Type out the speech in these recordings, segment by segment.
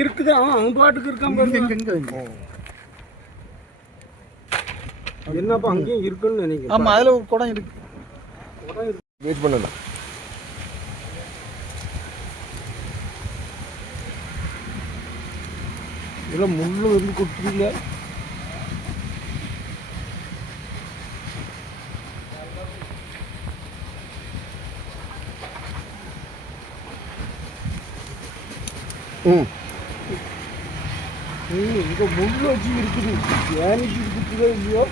இருக்குது. அவன் பாட்டுக்கு இருக்கான் பாருங்க. என்னப்பா அங்கேயும் இருக்குன்னு நினைக்கிறேன். ஆமாம், அதில் ஒரு குடம் இருக்கு. வெயிட் பண்ணலாம். இதெல்லாம் முள்ளு வந்து கொட்டுறீங்க. இங்கே முள்ளு வச்சு இருக்குது. ஏனிக்கு இருக்குதோ இல்லையோ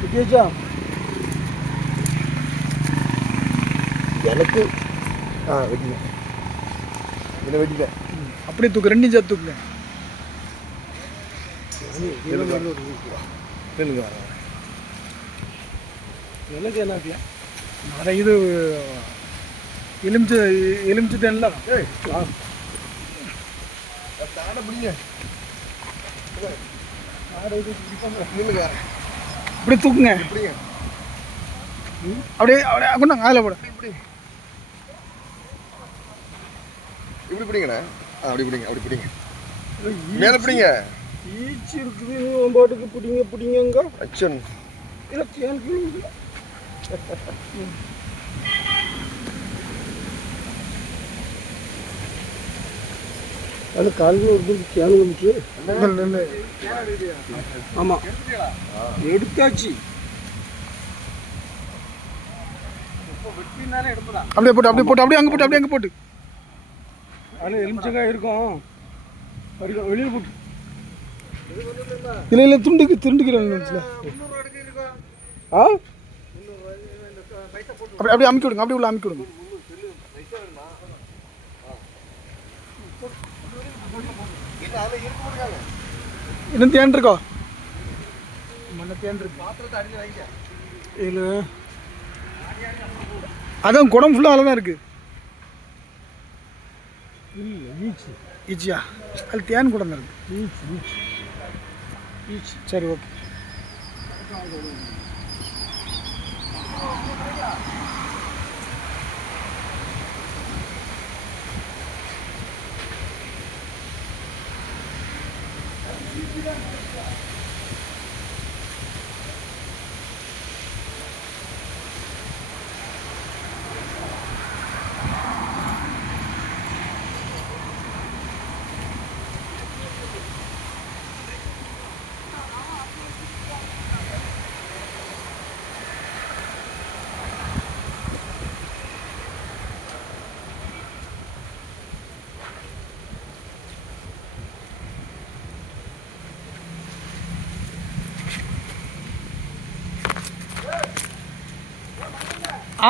விஜயா எனக்கு வெட்டிங்க இதை வெட்டிட்டேன். அப்படியே தூக்கு, ரெண்டும் சேர்த்து தூக்குங்க. எனக்கு என்ன நிறைய இது எலுமிச்சு தேன்ல தானே பிடிங்க. இப்படி தூக்குங்க. பிடிங்க. அப்படியே அப்படியே கொண்டாங்க. அதில் போட இப்படி இப்படி பிடிங்கண்ணே. அப்படி பிடிங்க, அப்படி பிடிங்க. மேலே பிடிங்க. ஈச்சி இருக்குது. உன் பாட்டுக்கு பிடிங்க பிடிங்க. அச்சன் இல்லை தேன் அது காலையில் ஒரு தேன் வந்துச்சு. ஆமாம், எடுத்தாச்சு. அப்படியே போட்டு அப்படியே போட்டு அப்படியே அங்கே போட்டு அப்படியே அங்கே போட்டு அதில் எலுமிச்சக்காய் இருக்கும். வெளியில் போட்டு இல்லை இல்லை துண்டுக்கிறேன். ஆ அப்படி அப்படியே அமுக்கி விடுங்க. அப்படியே உள்ள அமுக்கி விடுங்க. இன்னும் தேன் இருக்கோ? தேன் இருக்கு. இல்லை அதான் குடம் ஃபுல்லாக அதில் தான் இருக்குது. இல்லை ஈச்சி. ஈச்சியா? அது தேன் குடம் தான் இருக்குது. ஈச்சி. சரி, ஓகே. ஆ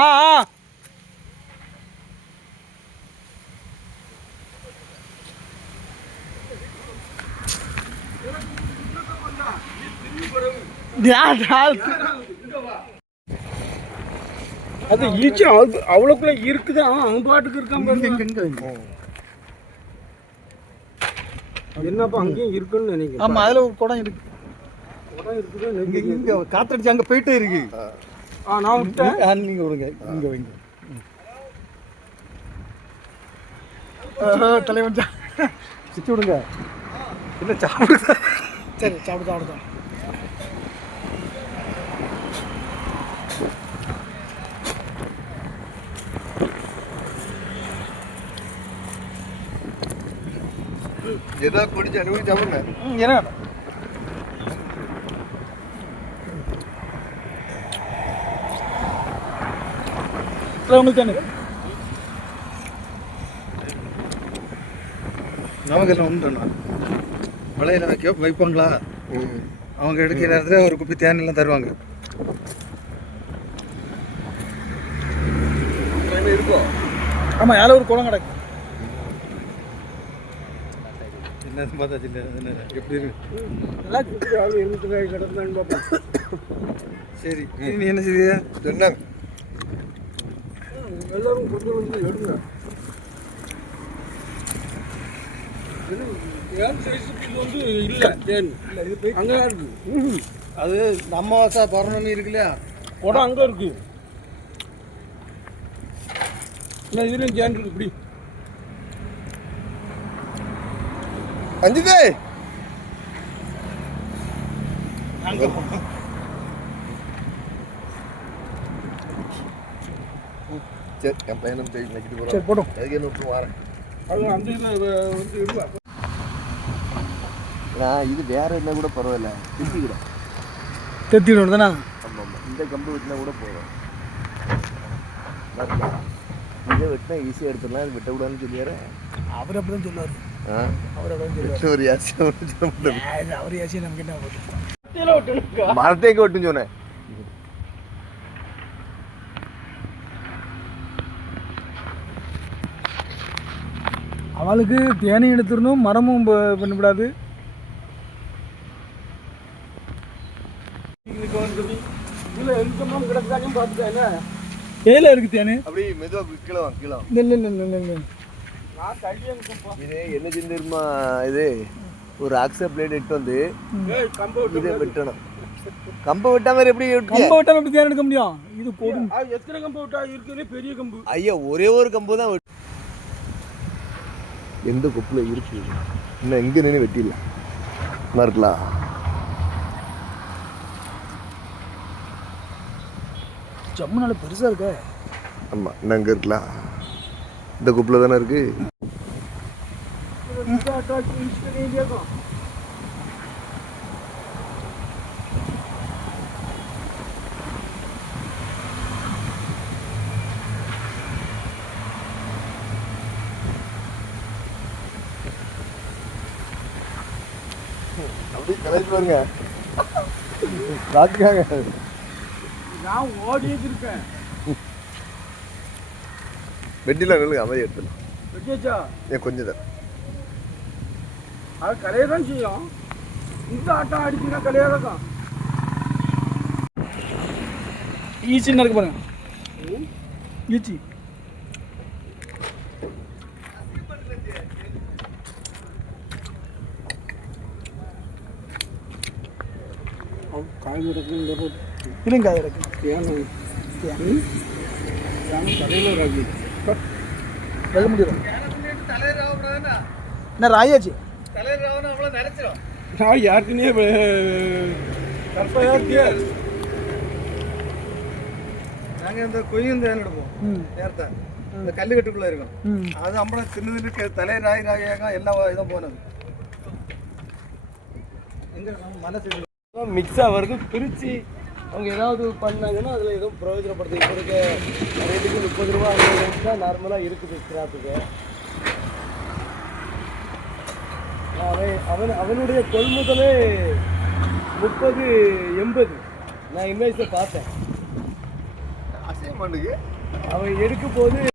அது ஈச்சி அவ்வளோக்குள்ள இருக்குது. அவன் பாட்டுக்கு இருக்கான் பாருங்க. என்னப்பா அங்கேயும் இருக்குன்னு நினைக்கிறேன். ஆமாம், அதில் ஒரு குடம் இருக்கு. குடம் இருக்குது. இங்கே காற்றடிச்சு அங்கே போயிட்டே இருக்கு. நான் விட்டேன். நீங்கள் விடுங்க. இங்கே வைங்க. தலைவன் சுற்றி விடுங்க. இல்லை சாப்பிடுதா? சரி, சாப்பிடுதான். ஏதாவது பிடிச்சி அனுபவிச்சு சாப்பிடுங்க. என்ன உங்களுக்கு தானே நமக்கு எல்லாம் உண்டுண்ணா. வளையல வைப்பாங்களா? அவங்க எடுக்கிற நேரத்தில் ஒரு குப்பி தேன் எல்லாம் தருவாங்க. இருக்கும். ஆமாம், யாரும் ஒரு குளம் கிடக்கு. என்ன பார்த்தாச்சு இல்லை எப்படி இருக்கு? நல்லா எலுமிச்சக்காய் கிடந்தான்னு பார்ப்போம். சரி, நீ என்ன செய்ய என்ன எல்லாரும் கொஞ்சம் வந்து எடுங்க. தேன் சைஸுக்கு வந்து இல்லை. தேன் இல்லை, இது போய் அங்கே இருக்கு. அது அமாவாசை பௌர்ணமி இருக்கு இல்லையா, குடம் அங்கே இருக்கு. இல்லை இதுலேயும் தேன் இருக்கு. இப்படி அஞ்சுதே சரி என் பையனும் போய் நக்கிட்டு போகிறோம். சரி போட்டோம். அதுக்கு என்ன விட்டு வரேன். அது அந்த இது வந்து இருவா. இது வேற என்ன கூட பரவாயில்ல, திட்டி கூட. தெத்திடணும் தானே. ஆமாம் ஆமாம், இந்த கம்பு வெட்டினா கூட போதும். இதை வெட்டினா ஈஸியாக எடுத்துடலாம், இது வெட்டக்கூடாதுன்னு சொல்லியாரு. அவர் அப்படி தான் சொல்லுவார். அவர் அப்படி தான் சொல்லுவார். ஒரு யாசியம் ஒன்றும் சொல்ல மாட்டேன். அவர் யாசி நமக்கு என்ன போகுது. கத்தியில விட்டுருக்கா. மரத்தைக்கு வெட்டுன்னு சொன்னேன். அவளுக்கு தேனி எடுத்துடணும், மரமும் பண்ணக்கூடாது. இன்னைக்கு வந்து இல்லை எதுக்கமாக கிடக்காச்சும் பார்த்துட்டேன். ஏல இருக்கு தேனு. அப்படி மெதுவாக கீழே கீழே. இல்லை இல்லை இல்லை இல்லை. நான் தள்ளி அனுப்பப்பா. இது என்ன செஞ்சிருமா, இது ஒரு ஆக்சா பிளேட் எடுத்து வந்து ஏய் கம்பை இதை வெட்டணும். கம்பை வெட்டாம எப்படி கம்பை விட்டால் எப்படி தேன் எடுக்க முடியும்? இது போடும். எத்தனை கம்பு விட்டா இருக்கிறதே பெரிய கம்பு. ஐயா ஒரே ஒரு கம்பு தான் எந்த கொப்புல இருக்கு, இன்னும் எங்க நின்று வெட்டிடலாம். நல்லா இருக்கலாம். ஜம்முனால பெருசா இருக்க. ஆமா இன்னும் அங்க இருக்கலாம். இந்த கொப்புல தானே இருக்கு. அப்படி கலைச்சு பாருங்க, பார்த்துக்காங்க. நான் ஓடிட்டு இருக்கேன். வெட்டிலாம் நில்லுங்க, அமைதி எடுத்துலாம். வெட்டியாச்சா? ஏன் கொஞ்சம் தான் அது கலையை தான் செய்யும். இந்த ஆட்டம் அடிச்சுன்னா கலையாக இருக்கும். ஈச்சின்னு இருக்கு பாருங்க. ஈச்சி காய் இருக்கு, இல்லைங்க காய் இருக்கு. தேனும் கடையில் ராகி வெள்ள முடியும். என்ன ராயாச்சு? நான் யாருக்குன்னே கற்பையாக நாங்கள் இந்த கொய்யும் தேன் எடுப்போம். நேரத்தை இந்த கல்லுக்கட்டுக்குள்ளே இருக்கும். அது அம்பளம் தின்னு தலை ராய் ராயாக எல்லா இதாக போனது. எங்கே மனசு மிக்ஸ் ஆகிறதுக்கு பிரித்து அவங்க ஏதாவது பண்ணாங்கன்னா அதில் எதுவும் பிரயோஜனப்படுது. இப்போ இருக்க ரேட்டுக்கு 30 ரூபா 50 ரூபா தான் நார்மலாக இருக்குது ஸ்கிராப்புக்கு. அவனுடைய கொள்முதலே 30-80. நான் இமேஜை பார்த்தேன். அசைய மாட்டுக்கு அவன் எடுக்கும் போது